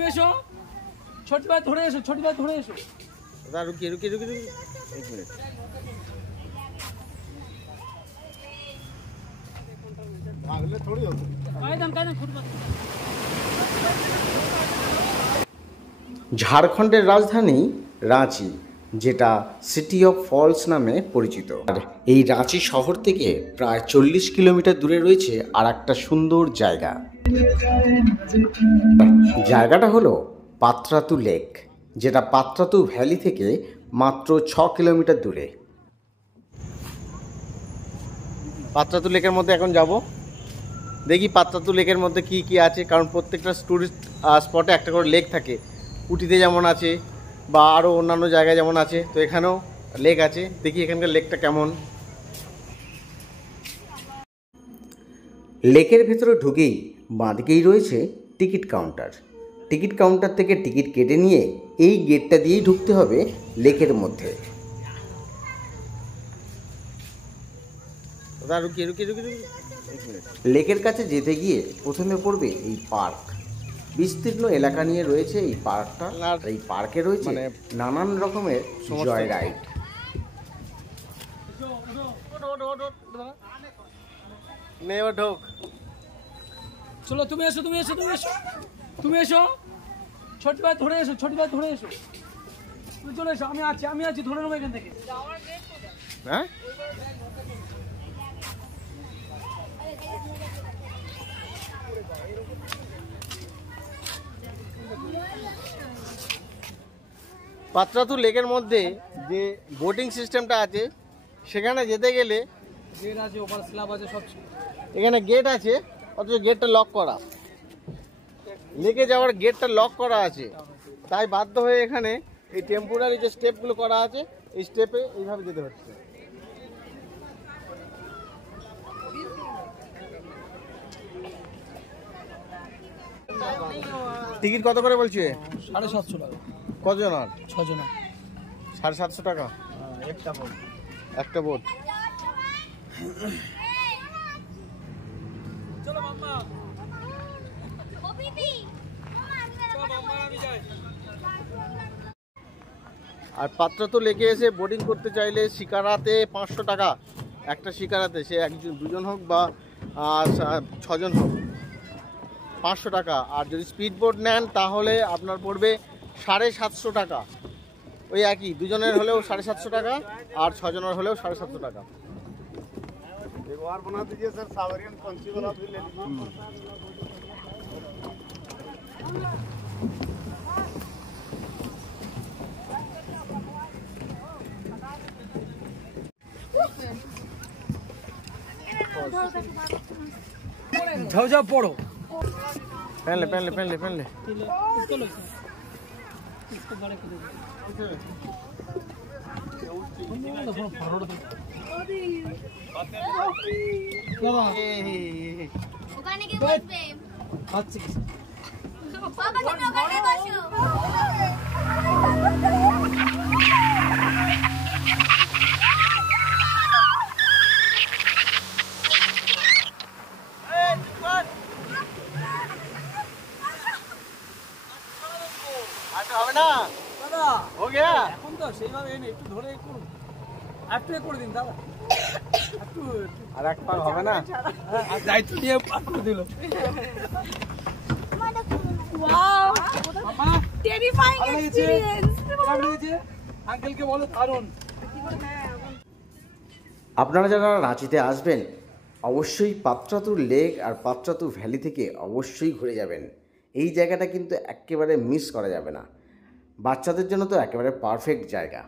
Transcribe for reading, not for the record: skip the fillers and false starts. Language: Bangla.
তুমি এসো, ছোট ভাই ধরে এসো, ছোট ভাই ধরে এসো। দাদা রুকিয়ে রুকিয়ে রুকিয়ে রুকিয়ে 1 মিনিট। ভাগলে থোড়ি হতো। ঝাড়খণ্ডের রাজধানী রাঁচি, যেটা সিটি অফ ফলস নামে পরিচিত। আর এই রাঁচি শহর থেকে প্রায় 40 কিলোমিটার দূরে রয়েছে আর একটা সুন্দর জায়গা। জায়গাটা হলো পাত্রাতু লেক, যেটা পাত্রাতু ভ্যালি থেকে মাত্র 6 কিলোমিটার দূরে। পাত্রাতু লেকের মধ্যে এখন যাব, দেখি পাত্রাতু লেকের মধ্যে কি কি আছে, কারণ প্রত্যেকটা টুরিস্ট স্পটে একটা করে লেক থাকে। উটিতে যেমন আছে বা আরও অন্যান্য জায়গায় যেমন আছে, তো এখানেও লেক আছে। দেখি এখানকার লেকটা কেমন। লেকের ভেতরে ঢুকেই বাঁদিকেই রয়েছে টিকিট কাউন্টার। টিকিট কাউন্টার থেকে টিকিট কেটে নিয়ে এই গেটটা দিয়েই ঢুকতে হবে লেকের মধ্যে। লেকের কাছে যেতে গিয়ে প্রথমে পড়বে এই পার্ক। বিস্তীর্ণ এলাকা নিয়ে রয়েছে এই পার্কটা। আর এই পার্কে রয়েছে মানে নানান রকমের জয় রাইড। চলো তুমি এসো, তুমি এসো, তুমি এসো, তুমি এসো, ছোট ভাই ধরে এসো, ছোট ভাই ধরে এসো। তুমি চলে এসো, আমি আছি ধরে নেবো এখান থেকে। হ্যাঁ পাত্রাতু লেকের মধ্যে যে বোটিং সিস্টেমটা আছে, সেখানে যেতে গেলে গেট আছে, ওভার স্ল্যাব আছে, সব এখানে গেট আছে, অথচ গেটটা লক করা। লেকে যাওয়ার গেটটা লক করা আছে, তাই বাধ্য হয়ে এখানে এই টেম্পোরারি যে স্টেপগুলো করা আছে, এই স্টেপে এইভাবে যেতে হচ্ছে। টিকিট কত করে বলছে? 750 টাকা। কজন? আর 6 জন। 750 টাকা একটা বোট। চলো মাম্মা, আর পাত্রাতু লেকে এসে বোটিং করতে চাইলে শিকারাতে 500 টাকা একটা শিকারাতে, সে একজন 2 জন হোক বা 6 জন হোক, 500 টাকা। আর যদি স্পিড বোট নেন তাহলে আপনার পড়বে 750 টাকা। ওই একই, 2 জনের হলেও 750 টাকা আর 6 জনের হলেও 750 টাকা। बना दीजिए सर, सावरियन पंछी वाला भी ले लीजिए। जाओ जाओ पढ़ो। पहन ले पहन ले पहन ले पहन ले। इसको लो, इसको बड़े कर दो। ওখানে কি বসবে? আচ্ছা বাবা তুমি ওখানে বসো। আচ্ছা হবে না দাদা, हो गया। এখন তো সেইভাবে এনে একটু ধরে করুন, একটু করে দিন দাদা, একটু আর এক পা হবে না। আর দায়িত্ব নিয়ে পার করে দিল। ওয়াও, মামা টেরিফাইং এক্সপেরিয়েন্স। কেমন লেগেছে? আঙ্কেলকে বলো দারুণ। আপনারা যারা রাঁচিতে আসবেন অবশ্যই পাত্রাতু লেক আর পাত্রাতু ভ্যালি থেকে অবশ্যই ঘুরে যাবেন। এই জায়গাটা কিন্তু একেবারে মিস করা যাবে না। বাচ্চাদের জন্য তো একেবারে পারফেক্ট জায়গা।